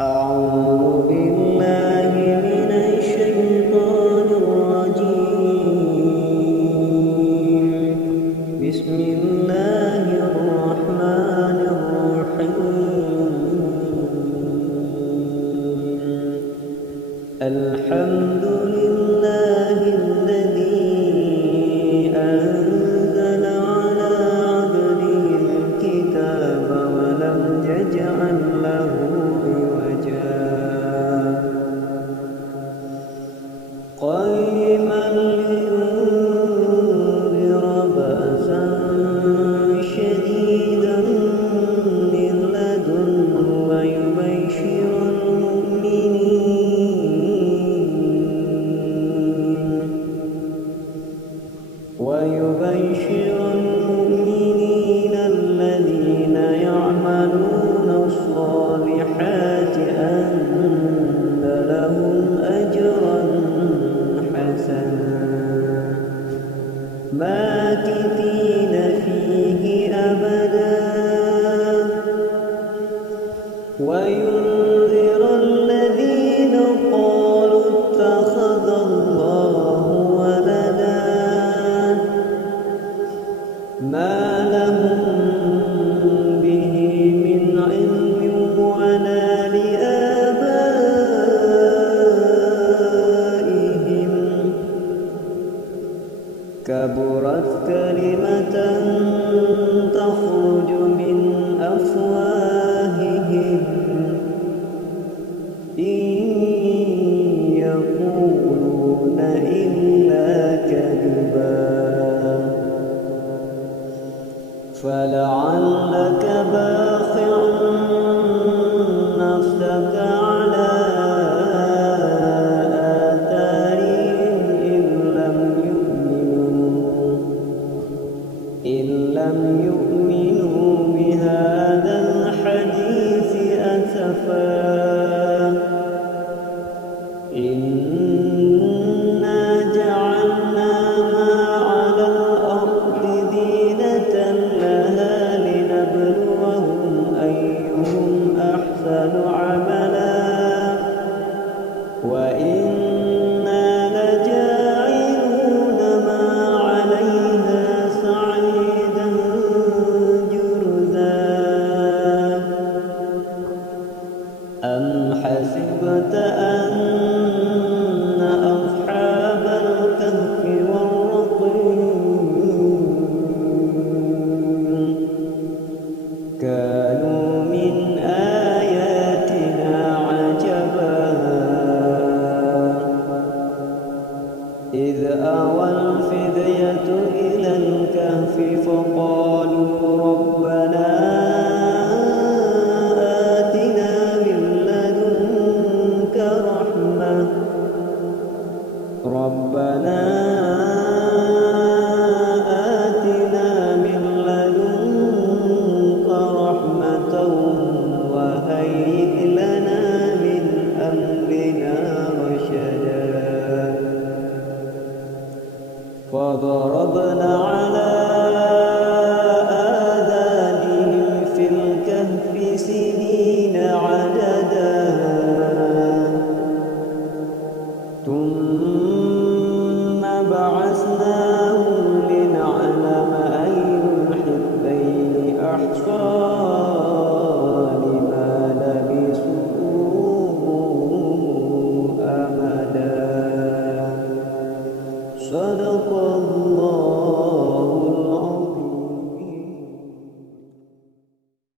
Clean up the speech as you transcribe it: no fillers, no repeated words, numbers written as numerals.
أعوذ بالله من الشيطان الرجيم. بسم الله الرحمن الرحيم. الحمد لله الذي أنزل على عبده الكتاب ولم يجعل له قيما لينذر بأسا شديدا من لدنه ويبشر المؤمنين الذين يعملون الصالحات أن لهم أجرا حسنا ماكثين فيه أبدا وينذر الذين قالوا اتخذ الله ولدا ما لهم به من علم ولا لآبائهم كبرت كلمة تخرج من أفواههم إن يقولون إلا كذبا فلعلك باخع نفسك على آثارهم إن لم يؤمنوا بهذا الحديث أسفا إنا جعلنا ما على الأرض زينة لها لنبلوهم أيهم أحسن عملا وإنا لجاعلون ما عليها صعيدا جرزا أم حسبت أن أصحاب الكهف والرقيم كانوا من آياتنا عجبا إذ أوى الفتية إلى الكهف فقالوا ربنا آتنا من لدنك رحمة وهيئ لنا من أمرنا رشدا فضربنا على آذانهم في الكهف سنين عددا ثم بعثناهم لنعلم أي الحزبين أحصى لما لبثوا أمدا صدق الله.